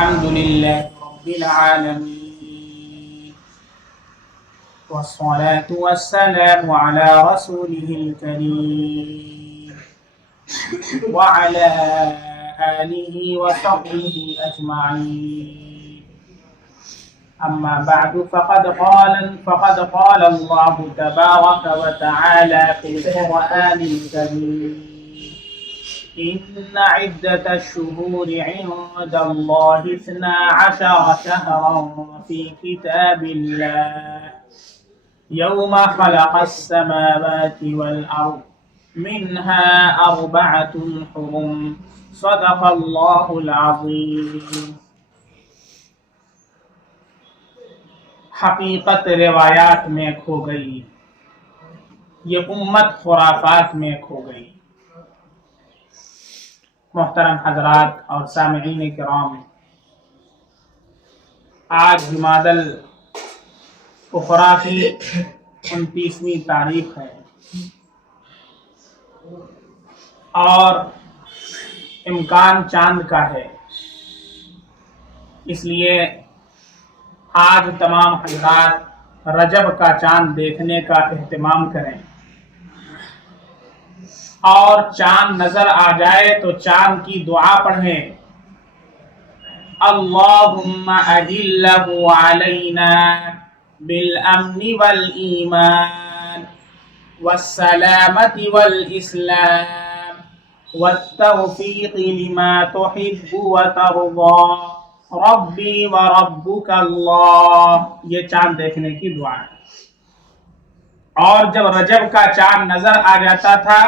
الحمد لله رب العالمين والصلاة والسلام على رسوله الكريم وعلى آله وصحبه أجمعين. أما بعد فقد قال الله تبارك وتعالى في القرآن الكريم: إن عدة الشهور عند الله 12 شهرا في كتاب الله يوم خلق السماوات والأرض منها 4 حرم. صدق الله العظيم. حقیقت روایات میں کھو گئی، یہ امت خرافات میں کھو گئی. محترم حضرات اور سامعین کرام، آج جمادی الاخری کی 29ویں تاریخ ہے اور امکان چاند کا ہے، اس لیے آج تمام حضرات رجب کا چاند دیکھنے کا اہتمام کریں، اور چاند نظر آ جائے تو چاند کی دعا پڑھیں: اللہم اجلہ علینا بالامن والایمان والسلامت والاسلام والتوفیق لما تحب وترضى ربی وربک اللہ. یہ چاند دیکھنے کی دعا ہے. اور جب رجب کا چاند نظر آ جاتا تھا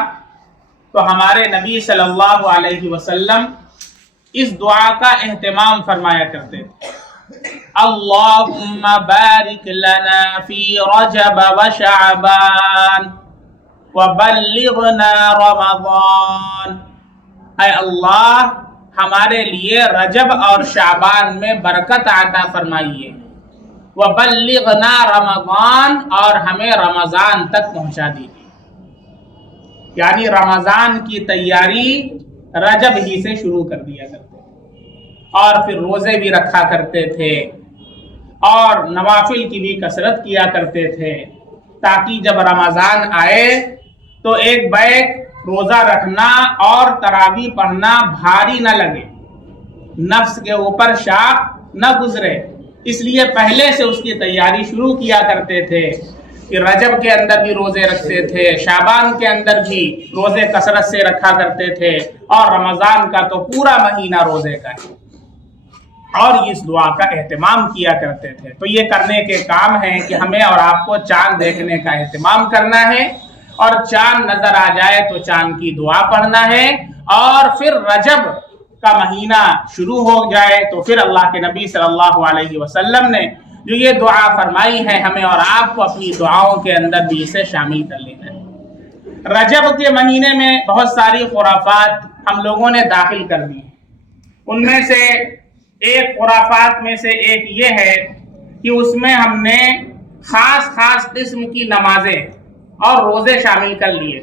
تو ہمارے نبی صلی اللہ علیہ وسلم اس دعا کا اہتمام فرمایا کرتے تھے: اللہم بارک لنا فی رجب وشعبان وبلغنا رمضان. اے اللہ، ہمارے لیے رجب اور شعبان میں برکت عطا فرمائیے، وبلغنا رمضان، اور ہمیں رمضان تک پہنچا دیجیے. یعنی رمضان کی تیاری رجب ہی سے شروع کر دیا کرتے تھے، اور پھر روزے بھی رکھا کرتے تھے اور نوافل کی بھی کثرت کیا کرتے تھے، تاکہ جب رمضان آئے تو ایک بیک روزہ رکھنا اور تراویح پڑھنا بھاری نہ لگے، نفس کے اوپر شاق نہ گزرے. اس لیے پہلے سے اس کی تیاری شروع کیا کرتے تھے کہ رجب کے اندر بھی روزے رکھتے تھے، شعبان کے اندر بھی روزے کثرت سے رکھا کرتے تھے، اور رمضان کا تو پورا مہینہ روزے کا ہے، اور اس دعا کا اہتمام کیا کرتے تھے. تو یہ کرنے کے کام ہیں کہ ہمیں اور آپ کو چاند دیکھنے کا اہتمام کرنا ہے، اور چاند نظر آ جائے تو چاند کی دعا پڑھنا ہے، اور پھر رجب کا مہینہ شروع ہو جائے تو پھر اللہ کے نبی صلی اللہ علیہ وسلم نے جو یہ دعا فرمائی ہے، ہمیں اور آپ کو اپنی دعاؤں کے اندر بھی اسے شامل کر لینا ہے. رجب کے مہینے میں بہت ساری خرافات ہم لوگوں نے داخل کر دی ہیں. ان میں سے ایک خرافات میں سے ایک یہ ہے کہ اس میں ہم نے خاص قسم کی نمازیں اور روزے شامل کر لیے.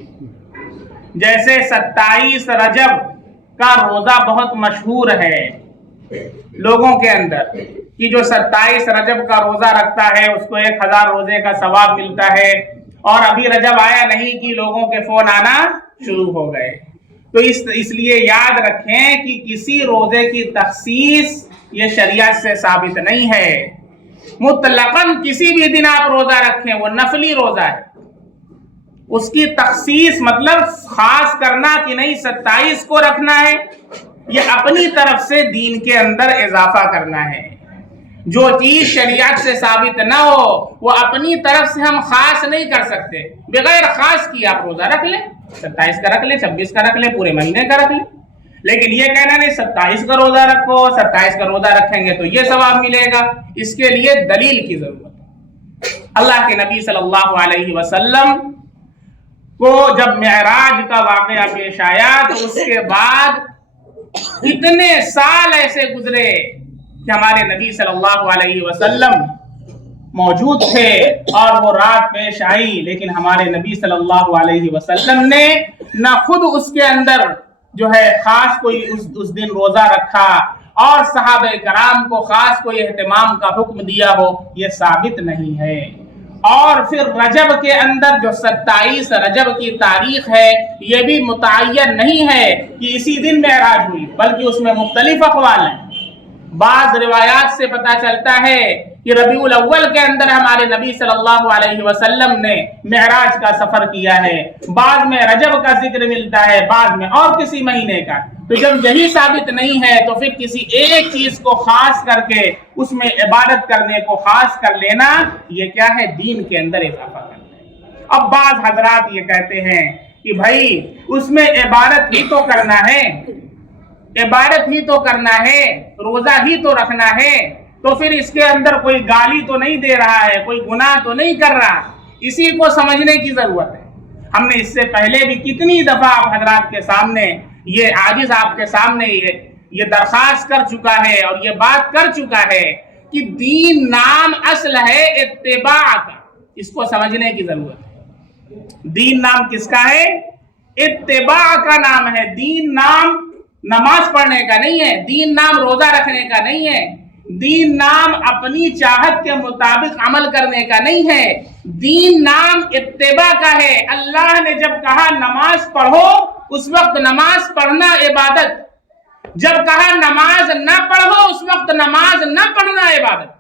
جیسے 27 رجب کا روزہ بہت مشہور ہے لوگوں کے اندر کہ جو 27 رجب کا روزہ رکھتا ہے اس کو 1000 روزے کا ثواب ملتا ہے، اور ابھی رجب آیا نہیں کہ لوگوں کے فون آنا شروع ہو گئے. تو اس لیے یاد رکھیں کہ کسی روزے کی تخصیص یہ شریعت سے ثابت نہیں ہے. مطلقاً کسی بھی دن آپ روزہ رکھیں، وہ نفلی روزہ ہے. اس کی تخصیص مطلب خاص کرنا کہ نہیں 27 کو رکھنا ہے، یہ اپنی طرف سے دین کے اندر اضافہ کرنا ہے. جو چیز شریعت سے ثابت نہ ہو وہ اپنی طرف سے ہم خاص نہیں کر سکتے. بغیر خاص کی آپ روزہ رکھ لیں، 27 کا رکھ لیں، 26 کا رکھ لیں، پورے مہینے کا رکھ لیں. لیکن یہ کہنا نہیں 27 کا روزہ رکھو، 27 کا روزہ رکھیں گے تو یہ ثواب ملے گا. اس کے لیے دلیل کی ضرورت ہے. اللہ کے نبی صلی اللہ علیہ وسلم کو جب معراج کا واقعہ پیش آیا تو اس کے بعد اتنے سال ایسے گزرے کہ ہمارے نبی صلی اللہ علیہ وسلم موجود تھے اور وہ رات پیش آئی، لیکن ہمارے نبی صلی اللہ علیہ وسلم نے نہ خود اس کے اندر جو ہے خاص کوئی اس دن روزہ رکھا اور صحابہ کرام کو خاص کوئی اہتمام کا حکم دیا ہو، یہ ثابت نہیں ہے۔ اور پھر رجب کے اندر جو 27 رجب کی تاریخ ہے، یہ بھی متعین نہیں ہے کہ اسی دن معراج ہوئی، بلکہ اس میں مختلف اقوال ہیں۔ بعض روایات سے پتہ چلتا ہے کہ ربیع الاول کے اندر ہمارے نبی صلی اللہ علیہ وسلم نے معراج کا سفر کیا ہے، بعض میں رجب کا ذکر ملتا ہے، بعض میں اور کسی مہینے کا۔ تو جب یہی ثابت نہیں ہے تو پھر کسی ایک چیز کو خاص کر کے اس میں عبادت کرنے کو خاص کر لینا، یہ کیا ہے؟ دین کے اندر اضافہ کرنا ہے۔ اب بعض حضرات یہ کہتے ہیں کہ بھائی اس میں عبادت ہی تو کرنا ہے، عبادت ہی تو کرنا ہے، روزہ ہی تو رکھنا ہے، تو پھر اس کے اندر کوئی گالی تو نہیں دے رہا ہے، کوئی گناہ تو نہیں کر رہا۔ اسی کو سمجھنے کی ضرورت ہے۔ ہم نے اس سے پہلے بھی کتنی دفعہ آپ حضرات کے سامنے یہ عاجز آپ کے سامنے یہ درخواست کر چکا ہے اور یہ بات کر چکا ہے کہ دین نام اصل ہے اتباع کا، اس کو سمجھنے کی ضرورت ہے۔ دین نام کس کا ہے؟ اتباع کا نام ہے۔ دین نام نماز پڑھنے کا نہیں ہے، دین نام روزہ رکھنے کا نہیں ہے، دین نام اپنی چاہت کے مطابق عمل کرنے کا نہیں ہے، دین نام اتباع کا ہے۔ اللہ نے جب کہا نماز پڑھو، اس وقت نماز پڑھنا عبادت، جب کہا نماز نہ پڑھو اس وقت نماز نہ پڑھنا عبادت،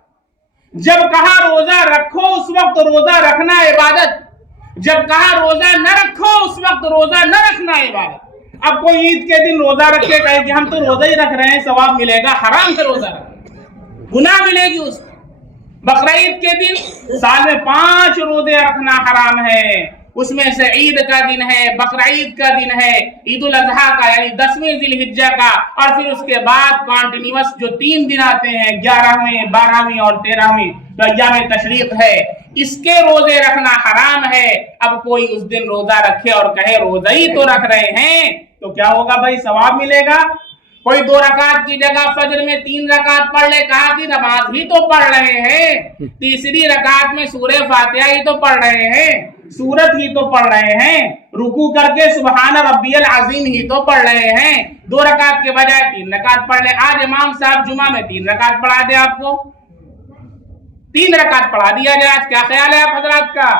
جب کہا روزہ رکھو اس وقت روزہ رکھنا عبادت، جب کہا روزہ نہ رکھو اس وقت روزہ نہ رکھنا عبادت۔ اب کوئی عید کے دن روزہ رکھ کے کہے کہ ہم تو روزہ ہی رکھ رہے ہیں، ثواب ملے گا، حرام سے روزہ رکھ، گناہ ملے گی اس کو۔ بقرعید کے دن سال میں 5 روزے رکھنا حرام ہے، اس میں سے عید کا دن ہے، بقرعید کا دن ہے، عید الاضحیٰ کا یعنی 10ویں ذی الحجہ کا، اور پھر اس کے بعد کنٹینیوس جو 3 دن آتے ہیں 11ویں 12ویں اور 13ویں تو ایام تشریق ہے، اس کے روزے رکھنا حرام ہے۔ اب کوئی اس دن روزہ رکھے اور کہے روزہ ہی تو رکھ رہے ہیں، تو کیا ہوگا بھائی؟ ثواب ملے گا۔ کوئی 2 رکعت کی جگہ فجر میں 3 رکعت پڑھ لے، کہا کہ نماز ہی تو پڑھ رہے ہیں، تیسری رکعت میں سورہ فاتحہ ہی تو پڑھ رہے ہیں، سورت ہی تو پڑھ رہے ہیں، رکوع کر کے سبحان ربی العظیم ہی تو پڑھ رہے ہیں، 2 رکعت کے بجائے 3 رکعت پڑھ لے۔ آج امام صاحب جمعہ میں 3 رکعت پڑھا دے، آپ کو 3 رکعت پڑھا دیا جائے، آج کیا خیال ہے آپ حضرات کا؟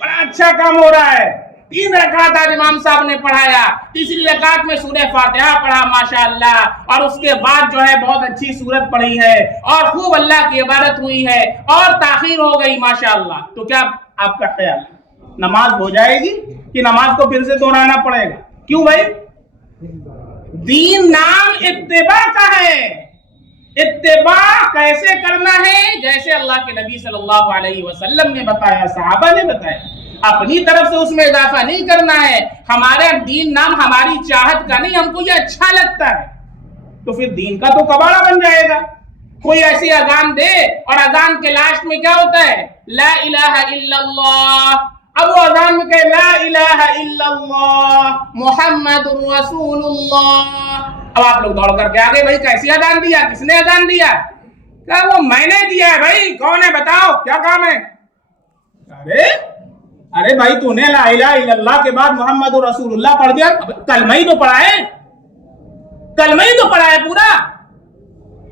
بڑا اچھا کام ہو رہا ہے۔ 3 رکعت آج امام صاحب نے پڑھایا، تیسری رکعت میں سورہ فاتحہ پڑھا ماشاءاللہ، اور اس کے بعد جو ہے بہت اچھی سورت پڑھی ہے اور خوب اللہ کی عبادت ہوئی ہے اور تاخیر ہو گئی ماشاءاللہ، تو کیا آپ کا خیال ہے نماز ہو جائے گی کہ نماز کو پھر سے دہرانا پڑے گا؟ کیوں بھائی؟ دین نام اتباع کا ہے۔ اتباع کیسے کرنا ہے؟ جیسے اللہ کے نبی صلی اللہ علیہ وسلم نے بتایا، صحابہ نے بتایا، اپنی طرف سے اس میں اضافہ نہیں کرنا ہے۔ ہمارے دین نام ہماری چاہت کا نہیں، ہم کو یہ اچھا لگتا ہے تو پھر دین کا تو کباڑہ بن جائے گا۔ کوئی ایسی اذان دے اور اذان کے لاسٹ میں کیا ہوتا ہے؟ لا الہ الا اللہ، اب وہ اذان میں کہے لا الہ الا اللہ محمد رسول اللہ، اب آپ لوگ دوڑ کر کے آگے، بھائی کیسی اذان دیا؟ کس نے اذان دیا؟ کہا وہ میں نے دیا ہے۔ بھائی کون ہے؟ بتاؤ کیا کام ہے؟ ارے بھائی تو نے لا الہ الا اللہ کے بعد محمد رسول اللہ پڑھ دیا، کلمہ ہی تو پڑھا ہے، کلمہ ہی تو پڑھا ہے پورا،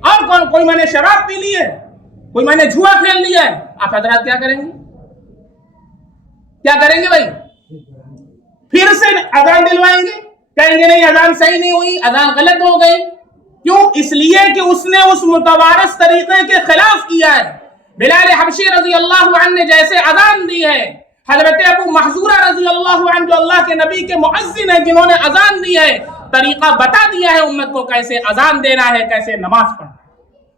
اور کوئی میں نے شراب پی لی ہے، کوئی میں نے جھوا کھیل لیا ہے، آپ حضرات کیا کریں گے؟ کیا کریں گے بھائی؟ پھر سے اذان دلوائیں گے، کہیں گے نہیں اذان صحیح نہیں ہوئی، اذان غلط ہو گئی۔ کیوں؟ اس لیے کہ اس نے اس متوارث طریقے کے خلاف کیا ہے۔ بلال حبشی رضی اللہ عنہ نے جیسے اذان دی ہے، حضرت ابو محذورہ رضی اللہ عنہ جو اللہ کے نبی کے مؤذن ہیں، جنہوں نے اذان دی ہے، طریقہ بتا دیا ہے امت کو کیسے اذان دینا ہے، کیسے نماز پڑھنا ہے۔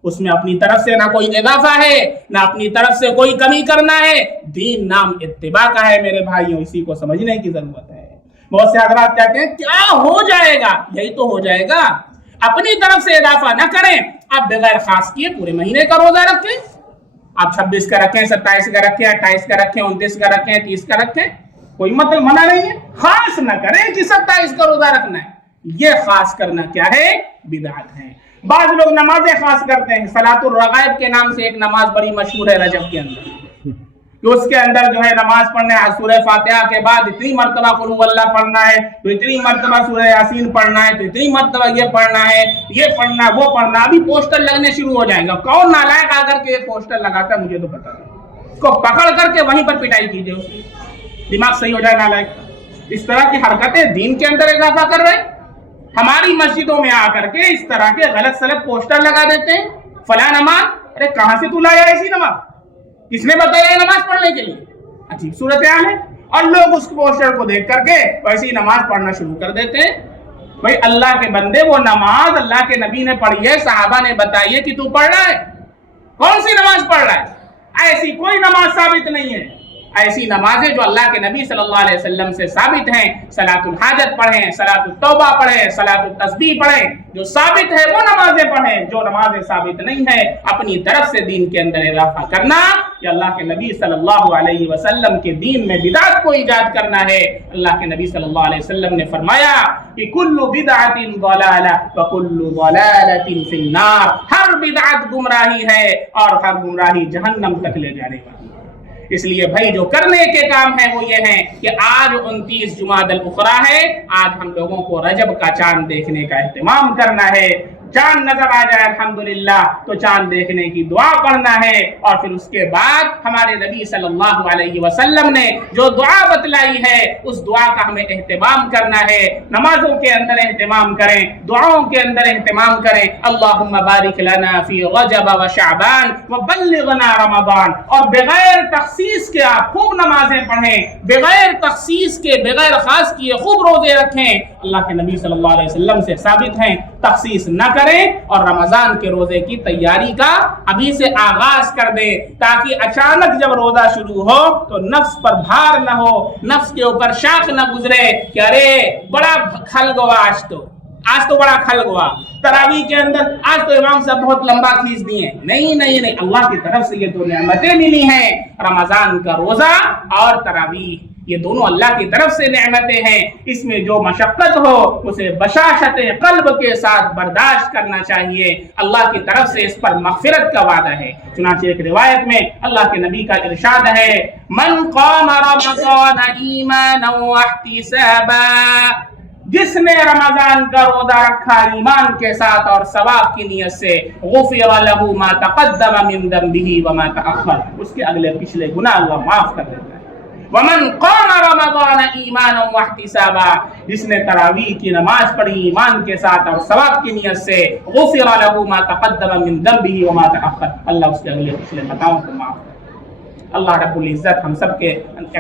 اس میں اپنی طرف سے نہ کوئی اضافہ ہے، نہ اپنی طرف سے کوئی کمی کرنا ہے۔ دین نام اتباع کا ہے میرے بھائیوں، اسی کو سمجھنے کی ضرورت ہے۔ بہت سے حضرات کہتے ہیں کیا ہو جائے گا؟ یہی تو ہو جائے گا، اپنی طرف سے اضافہ نہ کریں۔ آپ بغیر خاص کیے پورے مہینے کا روزہ رکھیں، آپ 26 کا رکھیں، 27 کا رکھیں، 28 کا رکھیں، 29 کا رکھیں، 30 کا رکھیں، کوئی مطلب منع نہیں ہے۔ خاص نہ کریں کہ 27 کا روزہ رکھنا ہے، یہ خاص کرنا کیا ہے؟ بدعت ہے۔ بعض لوگ نمازیں خاص کرتے ہیں، صلاۃ الرغائب کے نام سے ایک نماز بڑی مشہور ہے رجب کے اندر، کہ اس کے اندر جو ہے نماز پڑھنا ہے سورہ فاتحہ کے بعد اتنی مرتبہ قل هو اللہ پڑھنا ہے، تو اتنی مرتبہ سورہ یاسین پڑھنا ہے، تو اتنی مرتبہ یہ پڑھنا ہے، یہ پڑھنا وہ پڑھنا. ابھی پوسٹر لگنے شروع ہو جائیں گا. کون نالائق آ کر کے یہ پوسٹر لگاتا ہے مجھے تو پتا نہیں. اس کو پکڑ کر کے وہیں پر پٹائی کیجیے، دماغ صحیح ہو جائے نالائق. اس طرح کی حرکتیں دین کے اندر اضافہ کر رہے. ہماری مسجدوں میں آ کر کے اس طرح کے غلط سلط پوسٹر لگا دیتے ہیں. فلاں نماز، ارے کہاں سے تو لایا ایسی نماز؟ کس نے بتایا نماز پڑھنے کے لیے؟ عجیب صورتحال ہے. اور لوگ اس پوسٹر کو دیکھ کر کے ویسے ہی نماز پڑھنا شروع کر دیتے ہیں. بھائی اللہ کے بندے، وہ نماز اللہ کے نبی نے پڑھی ہے، صحابہ نے بتائی ہے کہ تو پڑھ رہا ہے. کون سی نماز پڑھ رہا ہے؟ ایسی کوئی نماز ثابت نہیں ہے. ایسی نمازیں جو اللہ کے نبی صلی اللہ علیہ وسلم سے ثابت ہیں، صلاۃ الحاجت پڑھیں، صلاۃ التوبہ پڑھیں، صلاۃ التسبیح پڑھیں، جو ثابت ہے وہ نمازیں پڑھیں. جو نمازیں ثابت نہیں ہے اپنی طرف سے دین کے اندر اضافہ کرنا، کہ اللہ کے نبی صلی اللہ علیہ وسلم کے دین میں بدعت کو ایجاد کرنا ہے. اللہ کے نبی صلی اللہ علیہ وسلم نے فرمایا کہ کل بدعت ضلالہ وکل ضلالۃ فی النار. ہر بدعت گمراہی ہے اور ہر گمراہی جہنم تک لے جانے والی. اس لیے بھائی جو کرنے کے کام ہیں وہ یہ ہیں کہ آج 29 جمادی الاخری ہے. آج ہم لوگوں کو رجب کا چاند دیکھنے کا اہتمام کرنا ہے. چاند نظر آ جائے الحمدللہ تو چاند دیکھنے کی دعا پڑھنا ہے. اور پھر اس کے بعد ہمارے نبی صلی اللہ علیہ وسلم نے جو دعا بتلائی ہے اس دعا کا ہمیں اہتمام کرنا ہے. نمازوں کے اندر اہتمام کریں، دعاؤں کے اندر اہتمام کریں. اللہم بارک لنا فی رجب و شعبان وبلغنا رمضان. اور بغیر تخصیص کے آپ خوب نمازیں پڑھیں، بغیر تخصیص کے، بغیر خاص کیے خوب روزے رکھیں. اللہ کے نبی صلی اللہ علیہ وسلم سے ثابت ہیں. تخصیص نہ کریں اور رمضان کے روزے کی تیاری کا ابھی سے آغاز کر دیں، تاکہ اچانک جب روزہ شروع ہو تو نفس پر بھار نہ ہو، نفس کے اوپر شاق نہ گزرے کہ ارے بڑا کھل گوا آج تو بڑا کھل گوا تراویح کے اندر، آج تو امام صاحب بہت لمبا کھینچ دیے. نہیں، اللہ کی طرف سے یہ دو نعمتیں ملی ہیں، رمضان کا روزہ اور تراویح. یہ دونوں اللہ کی طرف سے نعمتیں ہیں. اس میں جو مشقت ہو اسے بشاشت قلب کے ساتھ برداشت کرنا چاہیے. اللہ کی طرف سے اس پر مغفرت کا وعدہ ہے. چنانچہ ایک روایت میں اللہ کے نبی کا ارشاد ہے، من قام رمضان ایمانا واحتسابا. جس نے رمضان کا روزہ رکھا ایمان کے ساتھ اور ثواب کی نیت سے، غفر له ما تقدم من ذنبه وما تأخر. اس کے اگلے پچھلے گناہ اللہ معاف کر دیتا ہے. ومن قام رمضان ایمانا واحتسابا. جس نے تراویح کی نماز پڑھی ایمان کے ساتھ اور ثواب کی نیت سے، غفر له ما تقدم من ذنبه وما تأخر. اللہ اس کے اگلے پچھلے خطاؤں کو معاف کرے. اللہ رب العزت ہم سب کے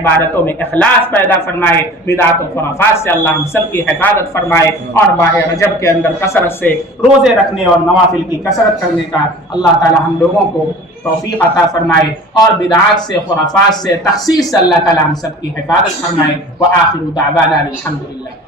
عبادتوں میں اخلاص پیدا فرمائے. بدعات و خرافات سے اللہ ہم سب کی حفاظت فرمائے. اور ماہ رجب کے اندر کثرت سے روزے رکھنے اور نوافل کی کثرت کرنے کا اللہ تعالی ہم لوگوں کو توفیق عطا فرمائے. اور بدعات سے، خرافات سے، تخصیص سے اللہ تعالی ہم سب کی حفاظت فرمائے. وآخر دعوانا الحمدللہ.